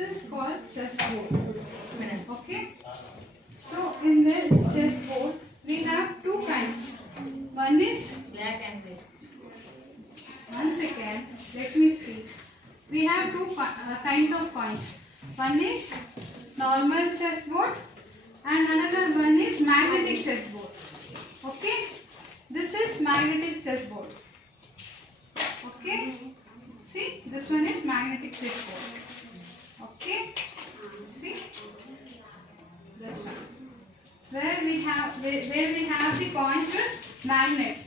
is called chessboard. Okay. So in this chessboard we have two kinds. One is black and white. one second. Let me speak. We have two kinds of coins. One is normal chessboard and another one is magnetic chessboard. Okay. This is magnetic chessboard. Okay. See, this one is magnetic chessboard. Okay. See, this one. Where we have the coins with magnet.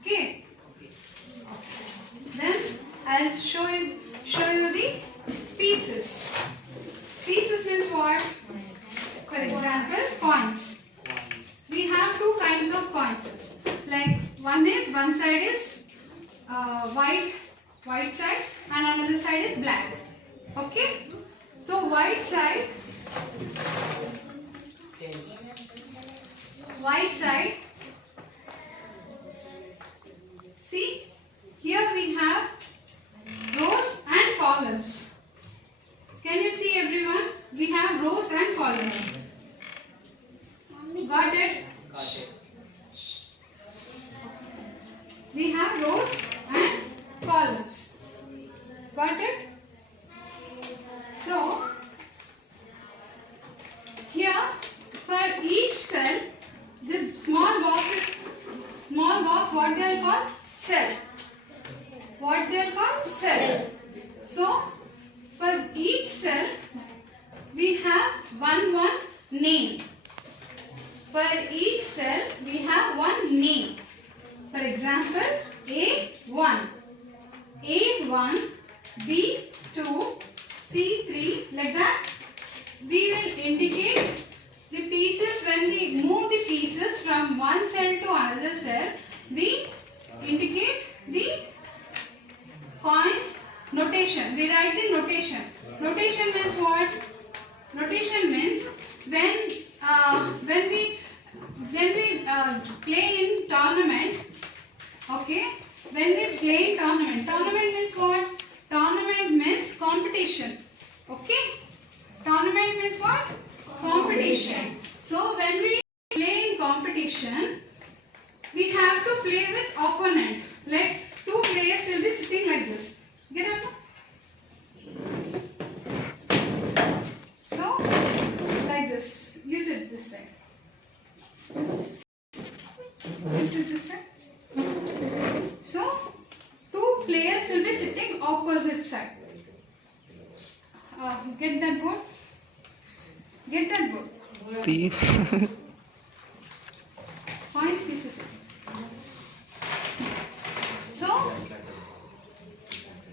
Okay. Then I'll show you the pieces. Pieces means what? For example, coins. We have two kinds of coins. Like one side is white side and another side is black. Okay. So white side. See, here we have rows and columns. Can you see everyone? We have rows and columns. Got it? Got it. We have rows and columns. Got it? So, here for each cell, this small box, what they are called? Cell. What they are called? Cell. So, for each cell, we have one name. For each cell, we have one name. For example, A1, A1, B2, C3, like that. We will indicate the pieces when we move the pieces from one cell to another cell. We indicate the coins notation. We write the notation. Notation means what? Notation means when we play in tournament. Okay. When we play in tournament. Tournament means what? Tournament means competition. Okay. Tournament means what? Competition. So when we play in competition, we have to play with opponent. Like two players will be sitting like this. Get up. So like this. Use it this side. Use it this side. So two players will be sitting opposite side. Get that board. Get that board. Coins pieces. So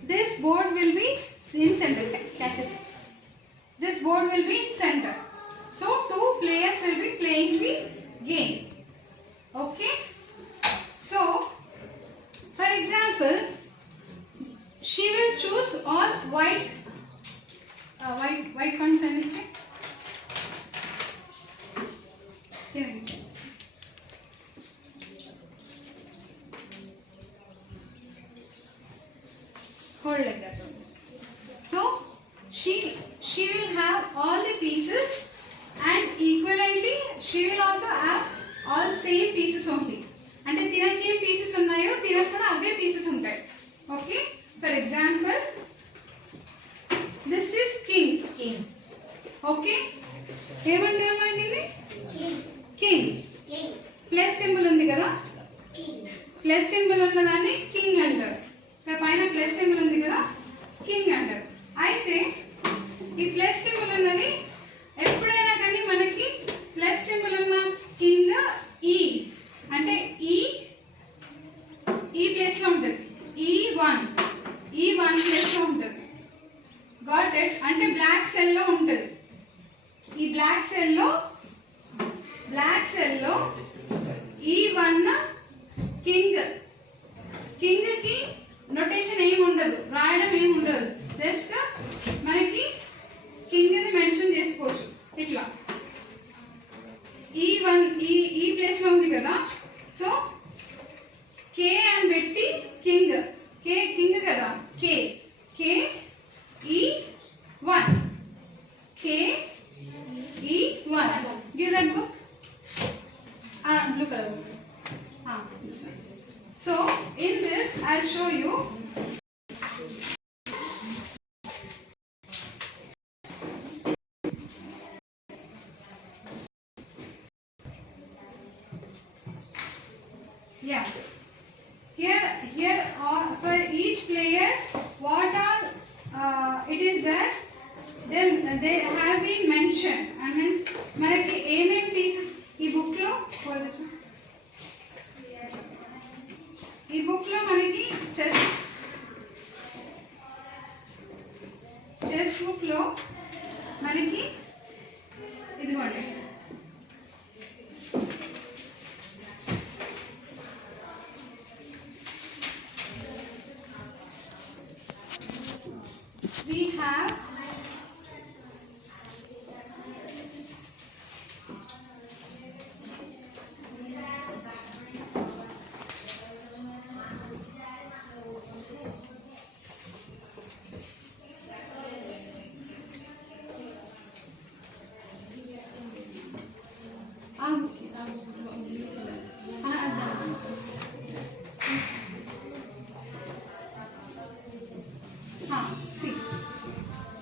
this board will be in center. Catch it. This board will be in center. So two players will be playing the game. Okay. So for example, she will choose all white coins and check. Here we check. Hold like that. So she will have all the pieces and equivalently she will also have all same pieces only. అంటే తినకి ఏం పీసెస్ ఉన్నాయో తినకు కూడా అవే pieces ఉంటాయి. Okay. For example this is king. Okay. ఏమంటామండి ఇది? కింగ్. ప్లస్ సింబల్ ఉంది కదా? ప్లస్ సింబల్ ఉన్నదాన్ని కింగ్ అంటారు. ఇక్కడ పైన ప్లస్ సింబల్ ఉంది కదా? కింగ్ అంటారు. అయితే ఈ ప్లస్ సింబల్ ఉన్నది ఎప్పుడైనా కానీ మనకి ప్లస్ సింబల్ ఉన్న కింద ఈ అంటే ఈ ప్లేస్ లో ఉంటుంది. ఈ1 ప్లేస్ లో ఉంటుంది. Got it? అంటే బ్లాక్ సెల్ లో ఉంటుంది. ఈ బ్లాక్ సెల్ లో ఈ1 కింగ్ కి నొటేషన్ ఏమి ఉండదు, రాయడం ఏమి ఉండదు. జస్ట్ మనకి కింగ్ ని మెన్షన్ చేసుకోవచ్చు ఇట్లా. ఈ ప్లేస్ లో ఉంది కదా. సో కే అని పెట్టి కింగ్ కదా. కే ఈ1 it is that they have been mentioned. I mean, మనకి ఏమేం పీసెస్ ఈ బుక్ లో మనకి చెస్ బుక్ లో మనకి ఇదిగోండి we have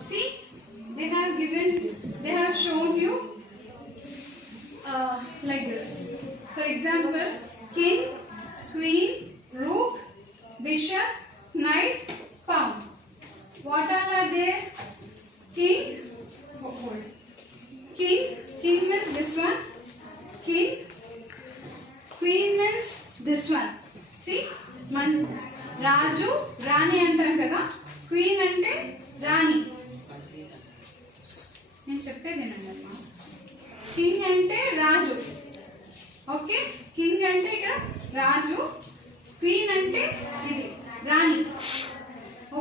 see they have shown you like this. For example, king, queen, rook, bishop, knight, pawn. What all are there? King, king means this one, king. Queen means this one. See, Raju, Rani antam kada. Queen ante Rani. నేను చెప్పేదేనమ్మా. కింగ్ అంటే రాజు. Okay, king అంటే ఇక్కడ రాజు, queen అంటే ఇది రాణి.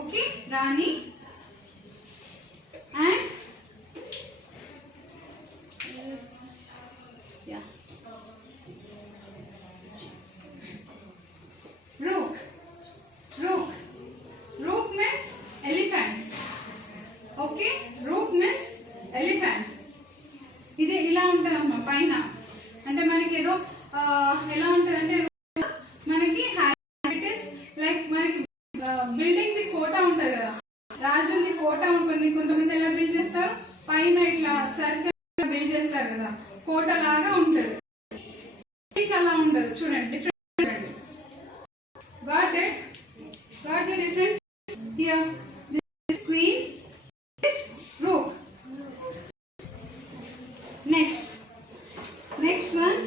Okay, రాణి. And rook means elephant. Okay, rook means elephant. ఇది ఇలా ఉంటుందమ్మా పైన. అంటే మనకి ఏదో ఎలా ఉంటుందంటే మనకి హ్యాబిటస్ లైక్ మనకి బిల్డింగ్ ది కోట ఉంటుంది కదా, రాజుది కోట ఉంటుంది. కొంతమంది ఎలా బిల్డ్ చేస్తారు, పైన ఇట్లా సర్కిల్ బిల్డ్ చేస్తారు కదా, కోట లాగా ఉంటుంది. అలా ఉండదు, చూడండి different. Got it difference here. This queen, this rook. Next one.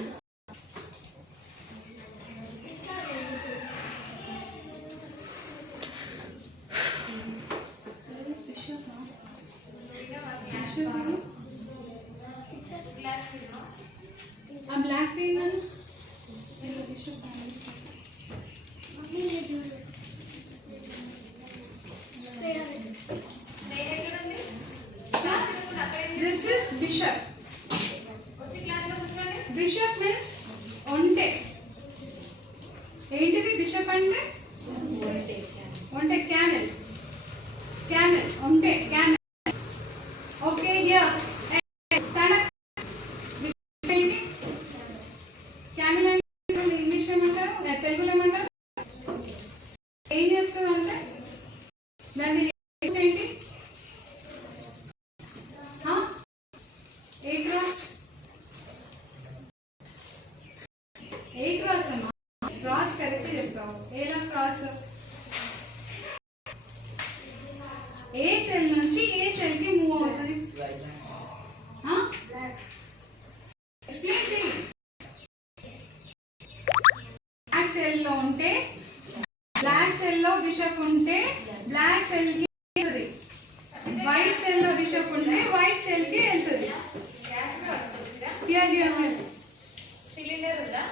A black green one. This is bishop. Bishop means ఒంటె. ఏంటిది బిషప్ అంటే? ఒంటె, క్యామెల్. ఒంటె, క్యామెల్. ఓకే, హియర్ ఏంటి? క్యామెల్ అంటే ఇంగ్లీష్ ఏమంటారు, తెలుగులో ఏమంటారు? ఏం చేస్తుంది అంటే దాన్ని ఏంటి? ఏ క్రాస్ అమ్మా? క్రాస్ కరెక్ట్ చెప్తావు. ఏలా క్రాస్? ఏ సెల్ నుంచి ఏ సెల్ కి మూవ్ అవుతుంది? ఎక్స్ప్లెయిన్ చేయి. బ్లాక్ సెల్ లో ఉంటే, బ్లాక్ సెల్ లో బిషప్ ఉంటే బ్లాక్ సెల్ కి వెళ్తుంది. వైట్ సెల్ లో బిషప్ ఉంటే వైట్ సెల్ కి వెళ్తుంది. సిలిండర్ ఉందా?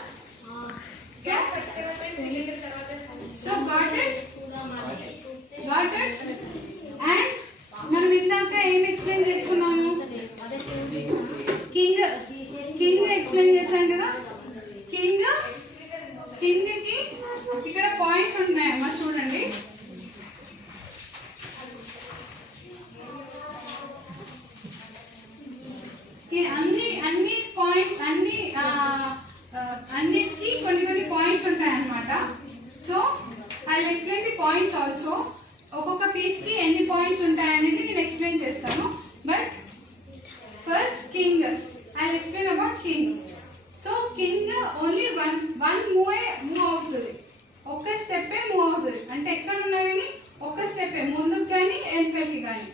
So got it? And మనం ఇందాక ఏం ఎక్స్ప్లెయిన్ చేసుకున్నాము? కింగ్ ఎక్స్ప్లెయిన్ చేశాం కదా. కింగ్ కి ఇక్కడ పాయింట్స్ ఉంటున్నాయమ్మా, చూడండి. అన్ని పాయింట్స్ అన్నిటికీ కొన్ని పాయింట్స్ ఉంటాయన్నమాట. So I will explain the points also. ఒక్కొక్క పీస్కి ఎన్ని పాయింట్స్ ఉంటాయనేది నేను ఎక్స్ప్లెయిన్ చేస్తాను. But first king, I will explain about king. So king only one move అవుతుంది, ఒక్క స్టెప్పే మూవ్ అవుతుంది. అంటే ఎక్కడ ఉన్నా కానీ ఒక్క స్టెప్పే, ముందుకు కానీ వెనకకి కానీ.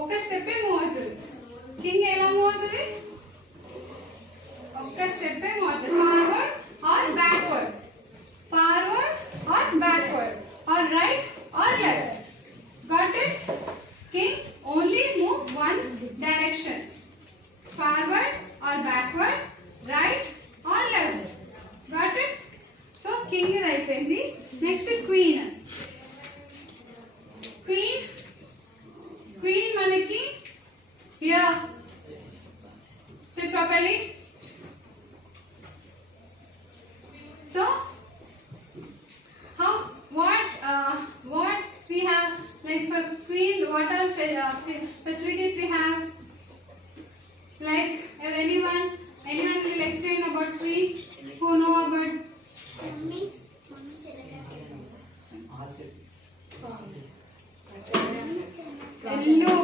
ఒక్క స్టెప్ మూవ్ అవుతుంది. కింగ్ ఎలా మూవ్ అవుతుంది? ఒక్క స్టెప్ మూవ్ అవుతుంది. Forward or backward, forward or backward, or right or left. Got it? King only move one direction, forward or backward, right or left. Got it? So king is అయిపోయింది. Next queen. Queen మనకి here. Sit properly. So how what we have, like for queen, what all facilities we have? Like if anyone will explain about queen, who know about? Hello.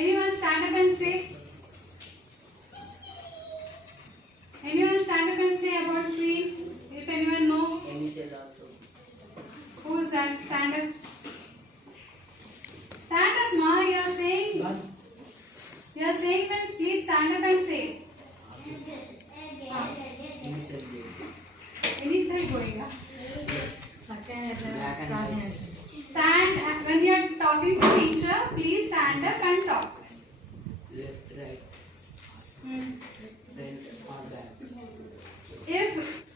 Anyone stand up and say? Anyone stand up and say about queen? If anyone know? Who is that? Stand up. Stand up, ma. You are saying. You are saying, friends. Please stand up and say. Any cell going? Stand when you are talking to teacher. Please stand up and talk. Left, right. Front or back. If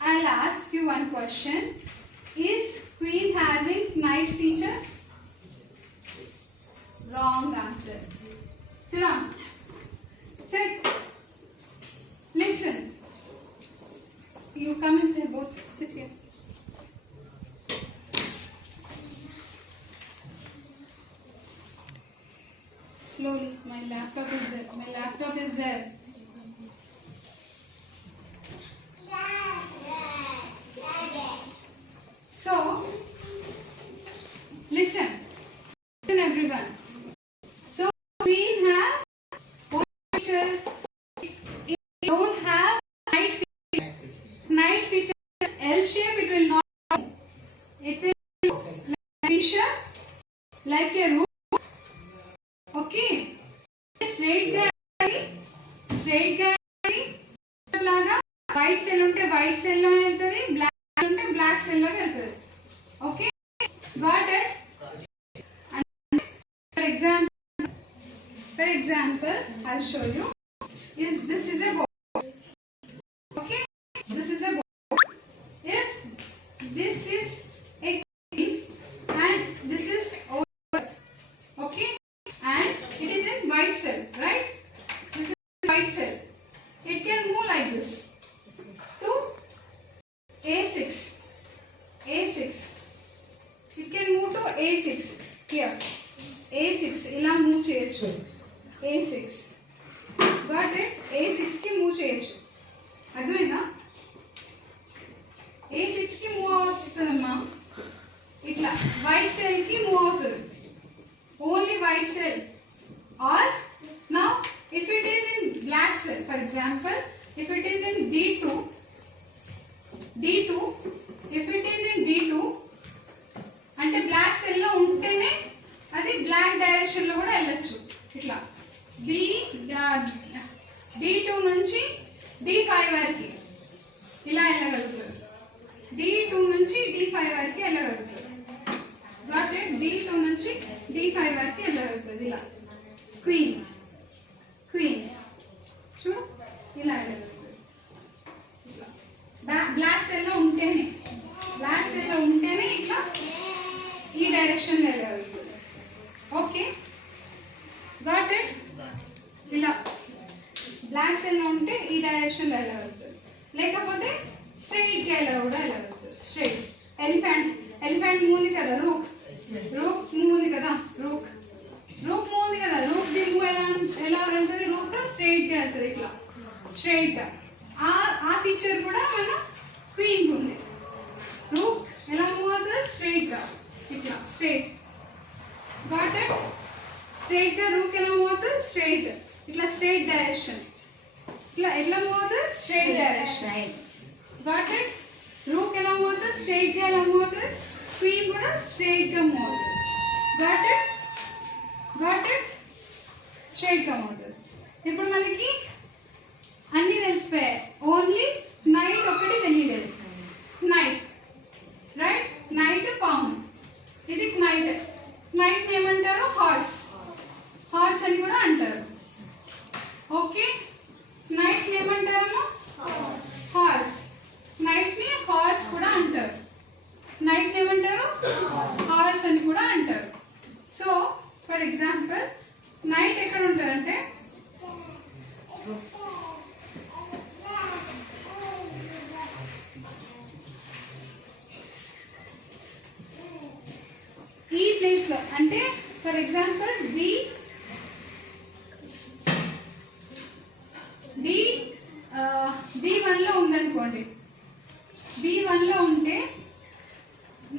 I'll ask you one question, is queen having knight feature? Wrong answer. Sit down. Sit. Listen. You come and say both. Sit here. Slowly. My laptop is there. My laptop is there. So, listen everyone. So, queen have one feature. If you don't have knight feature L shape, it will not move. It will be feature like a roof. Okay. Straight guy laga white cell unte white cell lo veltadi, black unte black cell lo veltadi. Okay, got it? And for example, I'll show you. This is a board. Okay, this is a board. If this is a queen and this is over, okay, and it is in white cell, right? This is white cell. It can move like this to A6. It can move to A6 here. A6 ఇలా మూవ్ చేయొచ్చు. A6 got it? A6 కి మూవ్ చేయొచ్చు. అర్థమైందా? A6 కి మూవ్ అవుతుందమ్మా. ఇట్లా white cell కి మూవ్ అవుతుంది. Only white cell. Or now if it is in black cell, for example, if it is in D2, if it is in D2 అంటే బ్లాక్ సెల్ లో ఉంటేనే అది బ్లాక్ డైరెక్షన్ లో కూడా వెళ్ళొచ్చు. ఇట్లా D2 నుంచి D5 వరకు ఇలా వెళ్ళగలుగుతారు. D2 నుంచి D5 వరకు వెళ్ళగలుగుతారు. Got it? D2 నుంచి D5 వరకు వెళ్ళగలుగుతుంది. ఇలా క్వీన్ చూడు ఇలా వెళ్ళగలుగుతుంది. బ్లాక్ సెల్ లో ఉంటేనే ఇట్లా ఈ డైరెక్షన్ లో వెళ్ళగలుగుతుంది. Okay, got it? ఇలా బ్లాక్ సెల్ లో ఉంటే ఈ డైరెక్షన్ లో వెళ్ళగలుగుతుంది. లేకపోతే స్ట్రైట్ గా కూడా వెళ్ళగలుగుతుంది. స్ట్రైట్. ఎలిఫెంట్ మూవ్ ఉంది కదా, రూక్ మూవ్ ఉంది కదా, రూక్ మూవ్ ఉంది కదా. రూక్ ది మూవ్ ఎలా వెళ్తుంది? రూక్ స్ట్రైట్ గా వెళ్తుంది. ఇట్లా స్ట్రైట్ గా. ఆ ఫీచర్ కూడా మన క్వీన్ ఉంది. రూక్ ఎలా మూవ్ అవుతుంది? స్ట్రైట్ గా ఇట్లా స్ట్రైట్. Got it? స్ట్రైట్ గా రూక్ ఎలా మూవ్ అవుతుంది? స్ట్రైట్. ఇట్లా స్ట్రైట్ డైరెక్షన్. ఇట్లా ఎట్లా మూవ్ అవుతుంది? Straight direction. Got it? Rook ఎలా మూవ్ అవుతుంది? స్ట్రైట్ గా ఎలా మూవ్ అవుతుంది? క్వీన్ కూడా స్ట్రైట్ గా మూవ్ అవుతుంది. గాట్ ఇట్ స్ట్రైట్ కమ్ అవుతుంది. ఇప్పుడు మనకి అన్నీ తెలిసిపోయాయి, ఓన్లీ నైట్ ఒకటి తెలియలేదు. నైట్ రైట్, నైట్ పాము, ఇది నైట్ ఏమంటారు? హార్స్ అని కూడా అంటారు. ఓకే, నైట్ ఏమంటారు? హార్స్. నైట్ని హార్స్ కూడా అంటారు. నైట్ ఏమంటారు? హార్స్ అని కూడా అంటారు. సో ఫర్ ఎగ్జాంపుల్ నైట్ ఎక్కడ ఉంటుందంటే ఈ ప్లేస్లో, అంటే ఫర్ ఎగ్జాంపుల్ B1లో ఉందనుకోండి. B1లో ఉంటే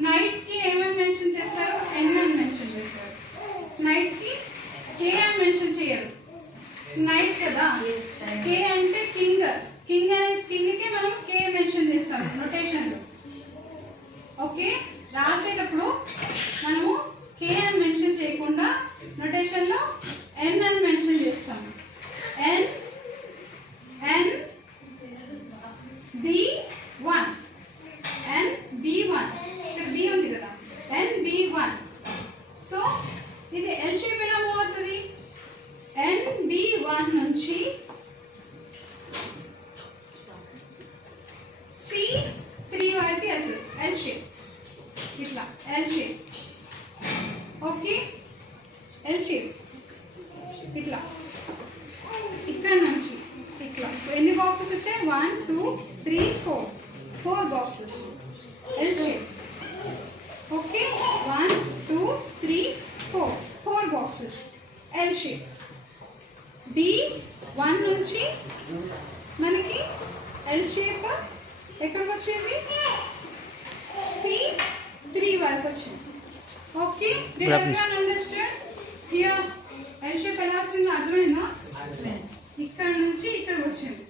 నైట్కి ఏమని మెన్షన్ చేస్తారు? N అని మెన్షన్ చేస్తారు. నైట్కి K అని మెన్షన్ చేయరు. నైట్ కదా, K అంటే కింగ్కి మనం K మెన్షన్ చేస్తాం నొటేషన్లో. ఓకే, రాసేటప్పుడు మనము K అని మెన్షన్ చేయకుండా నొటేషన్లో N అని మెన్షన్ చేస్తాం. NB1 ఇక్కడ B ఉంది కదా, NB1. సో ఇది ఎల్ షేప్ ఎలా మూవ్ అవుతుంది? NB1 నుంచి C3 వరకు వెళ్తుంది. ఎల్ షేప్, ఇట్లా L shape. Okay, L shape ఇట్లా, ఇక్కడ నుంచి ఇట్లా. ఎన్ని బాక్సెస్ వచ్చాయి? 1 2 3 4 boxes L shape. Okay, 1 2 3 4 boxes L shape. B1 నుంచి మనకి ఎల్ షేప్ ఎక్కడికి వచ్చింది? C3 వరకు వచ్చింది. Okay, did everyone understand? Here L shape ఎలా వచ్చిందో అర్థమైందా? ఇక్కడ నుంచి ఇక్కడికి వచ్చింది.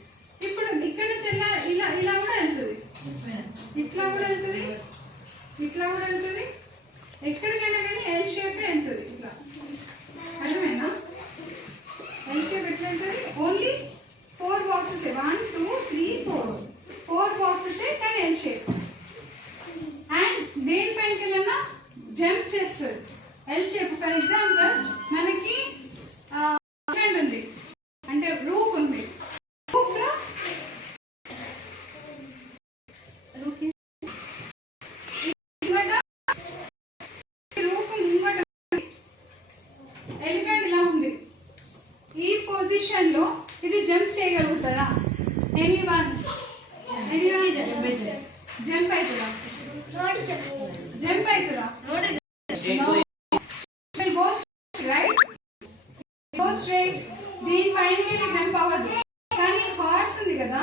ఇప్పుడు ఇక్కడ నుంచి ఇలా కూడా వెళ్తుంది, ఇట్లా కూడా వెళ్తుంది, ఇట్లా కూడా వెళ్తుంది. ఎక్కడికైనా కానీ ఎల్ షేప్ వెళ్తుంది. ఇట్లా అర్థమైనా? ఎల్ షేప్ ఎట్లా వెళ్తుంది? ఓన్లీ 4 బాక్సెస్, 1 2 3 4 బాక్సెస్, కానీ ఎల్ షేప్. అండ్ దేనిపైనకి వెళ్ళినా జంప్ చేస్తుంది ఎల్ షేప్. ఫర్ ఎగ్జాంపుల్ మనకి ఉంది, అంటే రూప్ ఉంది. ఎలిఫెంట్ ఇలా ఉంది. ఈ పొజిషన్లో ఇది జంప్ చేయగలుగుతుందా? ఎనీవన్ జంప్ అవుతుందా? జంప్ అవుతుందా? Right, go straight. దీనిపైన జంప్ అవ్వదు. కానీ హార్స్ ఉంది కదా,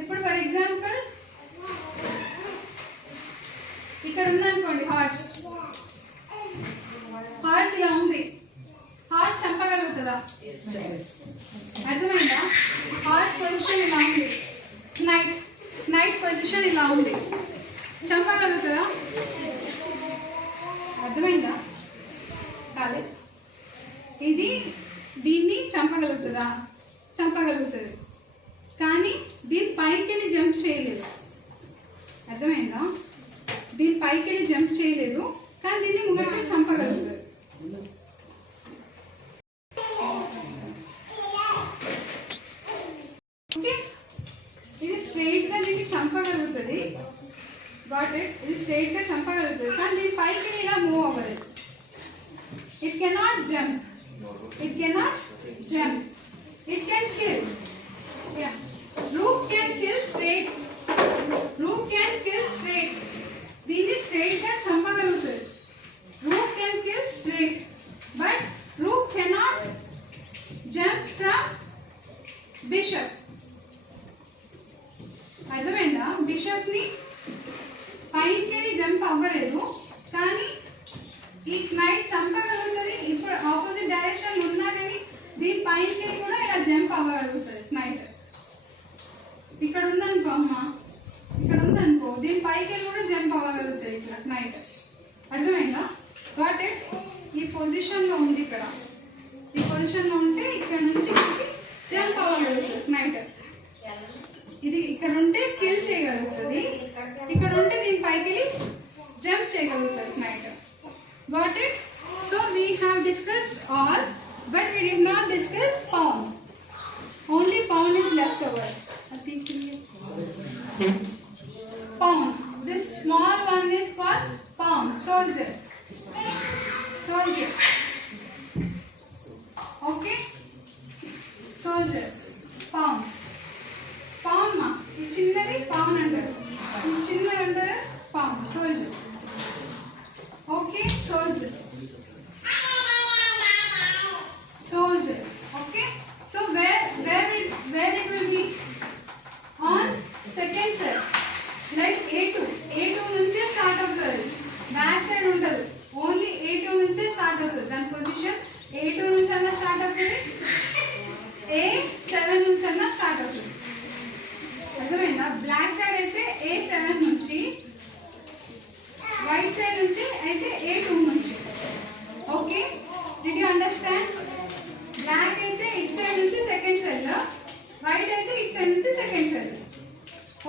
ఇప్పుడు ఫర్ ఎగ్జాంపుల్ ఇక్కడ ఉందనుకోండి, హార్స్ ఇలా ఉంది. హార్స్ చంపగలుగుతుందా? అర్థమైందా? హార్స్ పొజిషన్ ఇలా ఉంది, నైట్ పొజిషన్ ఇలా ఉంది. చంపగలుగుతుందా? అర్థమైందా? కాదు, దీన్ని చంపగలుగుతుందా? చంపగలుగుతుంది, కానీ దీని పైకి వెళ్ళి జంప్ చేయలేదు. అర్థమైందా? దీని పైకి వెళ్ళి జంప్ చేయలేదు, కానీ దీన్ని ముంగట చంపగలుగుతుంది. ఓకే, ఇది స్ట్రైట్గా దీన్ని చంపగలుగుతుంది. Got it? ఇది స్ట్రైట్గా చంపగలుగుతుంది, కానీ దీని పైకి వెళ్ళి ఇలా మూవ్ అవ్వలేదు. It cannot jump. It cannot jump. It can kill. Yeah. Rook can kill straight. Rook can kill straight. దీన్ని straight గా చంపగలుగుతుంది. Rook can kill straight, but rook cannot jump from bishop. అర్థమైందా? బిషప్ ని పైకి జంప్ అవ్వలేదు, కానీ ఈ నైట్ చంపగలుగుతుంది. ఇప్పుడు ఆపోజిట్ డైరెక్షన్ ఉన్నా కానీ దీని పైకి కూడా ఇలా జంప్ అవ్వగలుగుతుంది నైట్. ఇక్కడ ఉందనుకో అమ్మ, ఇక్కడ ఉందనుకో, దీని పైకి కూడా జంప్ అవ్వగలుగుతుంది ఇట్లా నైట్. అర్థమైందా? Got it? పొజిషన్లో ఉంటే ఇక్కడ నుంచి ఇక్కడికి జంప్ అవ్వగలుగుతుంది నైట్. ఇది ఇక్కడ ఉంటే కిల్ చేయగలుగుతుంది, ఇక్కడ ఉంటే దీని పైకి వెళ్ళి జంప్ చేయగలుగుతుంది knight. Got it? So we have discussed all, but we did not discuss pawn. Only pawn is left over. Pawn. This small one is called pawn. Soldier. Soldier. Okay? Soldier. Pawn. Pawn ma. ఈ చిన్నది pawn అంటారు. ఈ చిన్నది అంటారు pawn. Soldier. Okay? Soldier. Soldier. Okay? So where it will be? On second cell. Like A2. A2 నుంచే స్టార్ట్ అవుతుంది, back side ఉంటుంది. Only A2 నుంచే స్టార్ట్ అవుతుంది. దాని పొజిషన్ A2 నుంచి అన్నా స్టార్ట్ అవుతుంది, A7 నుంచి అన్నా స్టార్ట్ అవుతుంది. అర్థమైందా? బ్లాక్ సైడ్ అయితే A7 నుంచి, వైట్ సైడ్ నుంచి అయితే A2 నుంచి. Okay, did you understand? Black అయితే ఇట్ సైడ్ నుంచి సెకండ్ సెల్, వైట్ అయితే ఇట్ సైడ్ నుంచి సెకండ్ సెల్.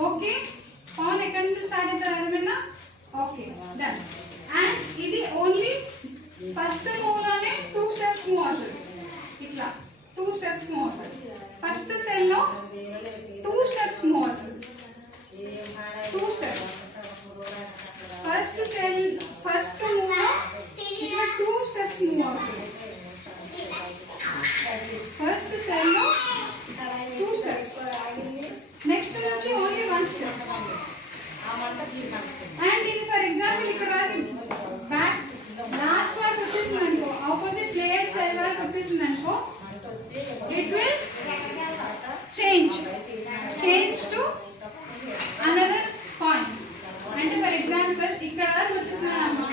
ఓకే, pawn ఎక్కడి నుంచి స్టార్ట్ అవుతుంది అర్థమైందా? Okay, done. అండ్ ఇది ఓన్లీ ఫస్ట్ మూవ్లోనే 2 స్టెప్స్ మూవ్ అవుతుంది. ఇట్లా 2 స్టెప్స్ మూవ్ అవుతుంది. ఫస్ట్ సెల్లో 2 స్టెప్స్ మూవ్ అవుతుంది. 2 స్టెప్స్ ఫస్ట్ సెల్, ఫస్ట్ మూవ్లో ఇట్లా 2 స్టెప్స్ మూవ్ అవుతుంది. ఫస్ట్ సెల్లో 2 స్టెప్స్, నెక్స్ట్ నుంచి ఓన్లీ 1 స్టెప్. అండ్ ఇది ఫర్ ఎగ్జాంపుల్ ఇక్కడ బ్యాక్ లాస్ట్ వరకు వచ్చేసింది అనుకో, ఆపోజిట్ ప్లేయర్ సెల్ వరకు వచ్చేసింది అనుకో, it will change to another point. అంటే ఫర్ ఎగ్జాంపుల్ ఇక్కడ వరకు వచ్చేసింది అనుకో,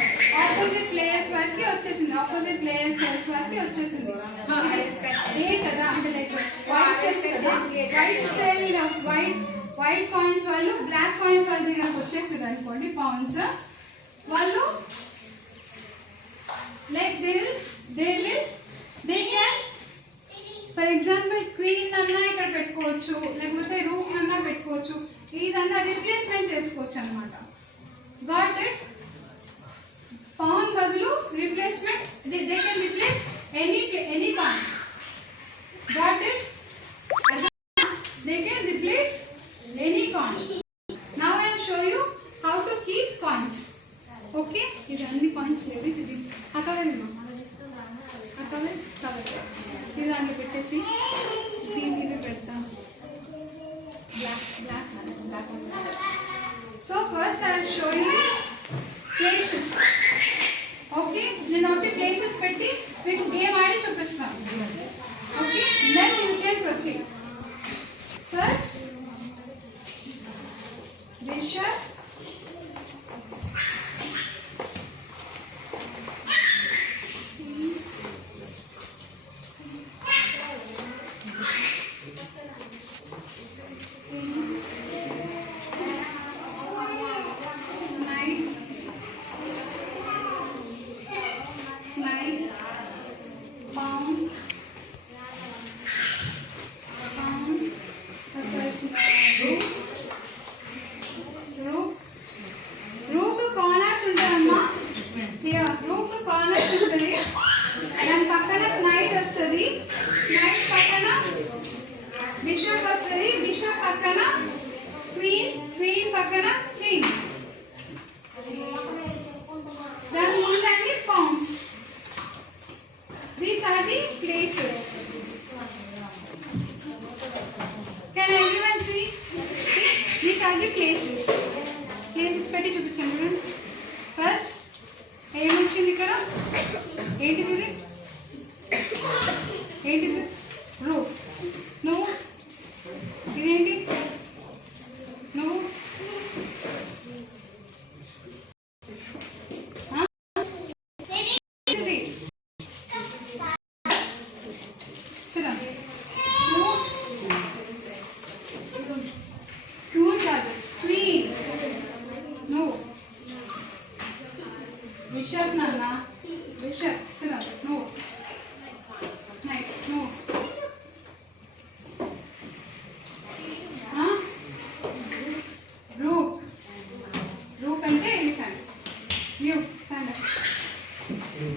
ఆపోజిట్ ప్లేయర్స్ వరకు వచ్చేసింది, ఆపోజిట్ ప్లేయర్ సెల్స్ వరకు వచ్చేసింది. ఏ కదా, అంటే లైక్ వైట్ సెల్స్ కదా, వైట్ సెల్ వైట్ కాయిన్స్ వాళ్ళు బ్లాక్ కాయిన్స్ వాళ్ళ దగ్గరకు వచ్చేసింది అనుకోండి పౌన్స్, వాళ్ళు like they can for example queen అన్నా ఇక్కడ పెట్టుకోవచ్చు, లేకపోతే రూక్ అన్నా పెట్టుకోవచ్చు, ఇదన్నా రిప్లేస్మెంట్ చేసుకోవచ్చు అనమాట. Got it? పౌన్ బదులు replacement, they can replace any pan. Got it? They can replace any coin. Now I will show you how to keep coins. Okay? ఇది అన్ని కాయిన్స్ లేదు, ఇది అకవెల్ ఇది దాన్ని పెట్టేసి దీని మీద పెడతాం. Black. So first I will show you places. Okay? నేను ఒకటి ప్లేసెస్ పెట్టి మీకు గేమ్ ఆడి చూపిస్తాను. Okay? Then you can proceed. First, bishop, knight, pawn, rook corners ఉంటాయమ్మా. రూక్ కార్నర్స్ ఉంటుంది, దాని పక్కన నైట్ వస్తుంది, నైట్ పక్కన బిషప్ వస్తుంది, బిషప్ పక్కన క్వీన్, క్వీన్ పక్కన కింగ్, దాని ముందన్ని pawns. These are the places. Can everyone see? These are the places. Places పెట్టి చూపించాను చూడండి. ఫస్ట్ ఏమొచ్చింది ఇక్కడ? ఏంటిది? రూఫ్. నువ్వు ఇదేంటి? నువ్వు Bishop, Nana. Bishop, sit down. No. Night. No. You.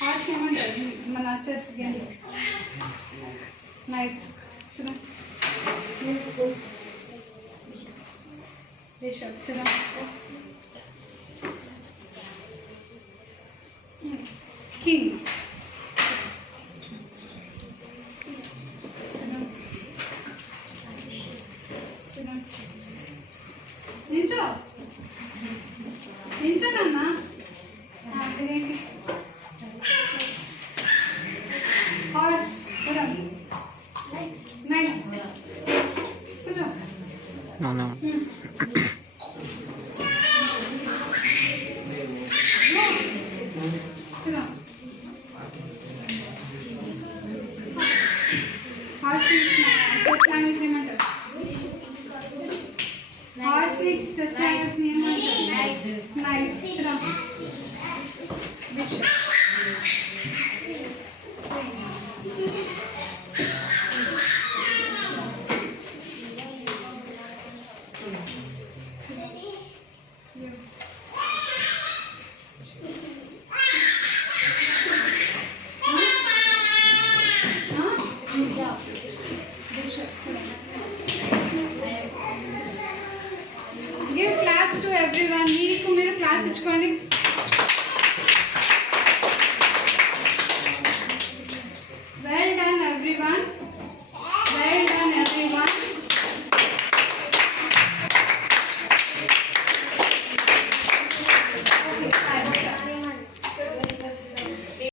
Horse ఏమంటారు మన చెస్ గేమ్ నైట్ సిద్ధం Bishop, sit down. King. Sit down. Sit down. Ninja. Ninja Nana. Horse. Sit down. Nine. Sit down. No. Sit down. Horse chess language ఏమంటారు? Horse chess language ఏమంటారు? Knight. Sit down. Bishop. Give claps to everyone. మీకు మీరు క్లాస్ ఇచ్చుకోండి.